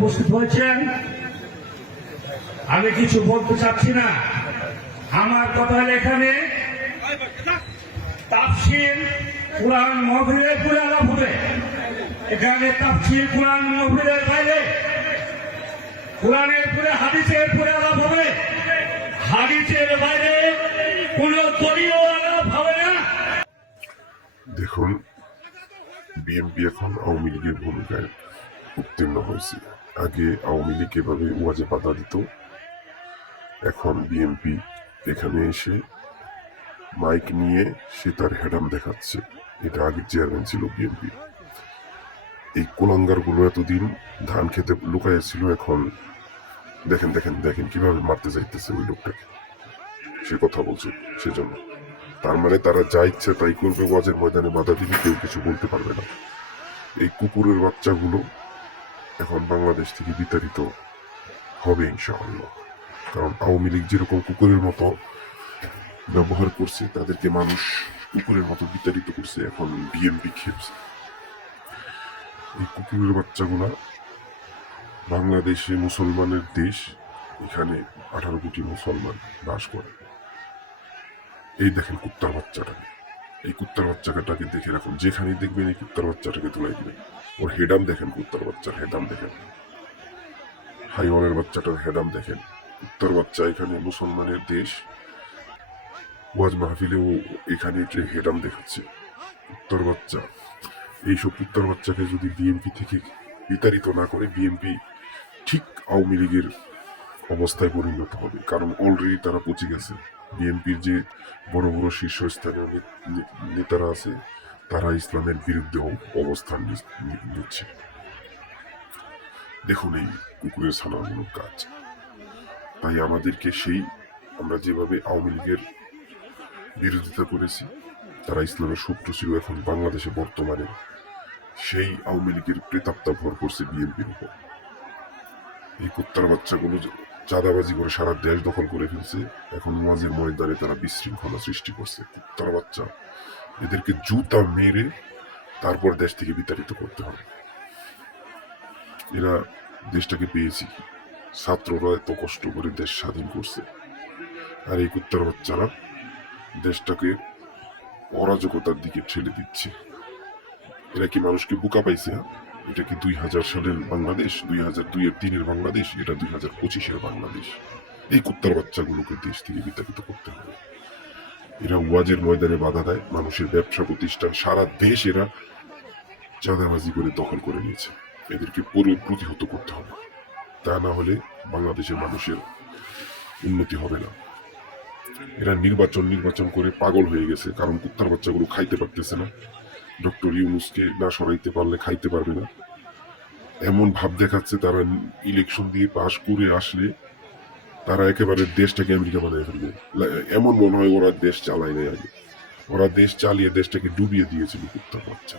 উপস্থিত হয়েছেন, আমি কিছু বলতে চাচ্ছি না। আমার কথা এখানে তাফসীর কুরআন মাহফিলের পরে আলাপ হবে। এখানে তাফসীর কুরআন মাহফিলের বাইরে কুরআনের পরে হাদিসের পরে আলাপ হবে। হাদিসের বাইরে কোন দলীয় আলাপ হবে না। দেখুন, বিএনপি এখন আওয়ামী লীগের ভূমিকায় উত্তীর্ণ হয়েছে। আগে আওয়ামী লীগ এভাবে ওয়াজে বাধা দিত, এখন বিএনপি এখানে এসে মাইক নিয়ে সে তার হেডাম দেখাচ্ছে। এটা আগে চেয়ারম্যান ছিল বিএনপি। এই কুলাঙ্গার গুলো এতদিন ধান খেতে লুকাইছিল, এখন দেখেন দেখেন দেখেন কিভাবে মারতে যাইতেছে ওই লোকটাকে। সে কথা বলছে সেজন্য, তার মানে তারা যা ইচ্ছে তাই করবে। ওয়াজের ময়দানে বাধা দিলে কেউ কিছু বলতে পারবে না। এই কুকুরের বাচ্চাগুলো এখন বাংলাদেশ থেকে বিতাড়িত হবে ইনশাআল্লাহ। কারণ আওয়ামী লীগ যেরকম কুকুরের মতো ব্যবহার করছে, তাদেরকে মানুষ কুকুরের মতো বিতাড়িত করছে, এখন বিএনপি খেপছে। এই কুকুরের বাচ্চাগুলা, বাংলাদেশে মুসলমানের দেশ, এখানে 18 কোটি মুসলমান বাস করে। এই দেখেন কুত্তার বাচ্চাটাকে, এই কুত্তার বাচ্চাটাকে দেখে রাখুন। যেখানেই দেখবেন এই কুত্তার বাচ্চাটাকে তুলাই দিবেন। ওর হেডাম দেখেন, কুত্তার বাচ্চার হেডাম দেখেন, হাইওয়ানের বাচ্চাটার হেডাম দেখেন। কুত্তার বাচ্চা এখানে মুসলমানের দেশ, ওয়াজ মাহফিলেও এখানে হেডাম দেখাচ্ছে। কুত্তার বাচ্চা, এইসব কুত্তার বাচ্চাকে যদি বিএনপি থেকে বিতাড়িত না করে, বিএনপি ঠিক আওয়ামী লীগের অবস্থায় পরিণত হবে। কারণ অলরেডি তারা পচে গেছে। বিএনপির যে বড় বড় শীর্ষস্থানীয় নেতারা আছে, তারা ইসলামের বিরুদ্ধে অবস্থান নিচ্ছে। দেখুন এই কুকুরের ছানাগুলোর কাজ। তাই আমাদেরকে আমরা যেভাবে আওয়ামী লীগের বিরোধিতা করেছি, তারা ইসলামের শত্রু ছিল, এখন বাংলাদেশে বর্তমানে সেই আওয়ামী লীগের প্রেতাত্মা ভর করছে বিএনপির উপর। এই কুত্তার বাচ্চাগুলো চাঁদাবাজি করে সারা দেশ দখল করে ফেলছে। এখন ওয়াজের ময়দানে তারা বিশৃঙ্খলা সৃষ্টি করছে। কুত্তার বাচ্চা, এদেরকে জুতা মেরে তারপর দেশ থেকে বিতাড়িত করতে হবে। এরা দেশটাকে পেয়েছি, ছাত্ররা এত কষ্ট করে দেশ স্বাধীন করছে, আর এই কুত্তার বাচ্চারা দেশটাকে অরাজকতার দিকে ঠেলে দিচ্ছে। এরা কি মানুষকে বোকা পাইছে? এটা কি 2000 সালের বাংলাদেশ, 2002-3-এর বাংলাদেশ? এটা 2025-এর বাংলাদেশ। এই কুত্তার বাচ্চাগুলোকে দেশ থেকে বিতাড়িত করতে হবে। এরা ওয়াজের ময়দানে বাধা দেয়, মানুষের ব্যবসা প্রতিষ্ঠান, সারা দেশ এরা চাঁদাবাজি করে দখল করে নিয়েছে। এদেরকে প্রতিহত করতে হবে, তা না হলে বাংলাদেশের মানুষের উন্নতি হবে না। এরা নির্বাচন করে পাগল হয়ে গেছে, কারণ কুত্তার বাচ্চাগুলো খাইতে পারতেছে না। ডক্টর ইউনূসকে না সরাইতে পারলে খাইতে পারবে না, এমন ভাব দেখাচ্ছে। তারা ইলেকশন দিয়ে পাশ করে আসলে তারা একেবারে দেশটাকে আমেরিকা বানিয়ে ফেলবে। এমন মনে হয় ওরা দেশ চালায় নাই আগে, ওরা দেশ চালিয়ে দেশটাকে ডুবিয়ে দিয়েছিল কুত্তার বাচ্চা।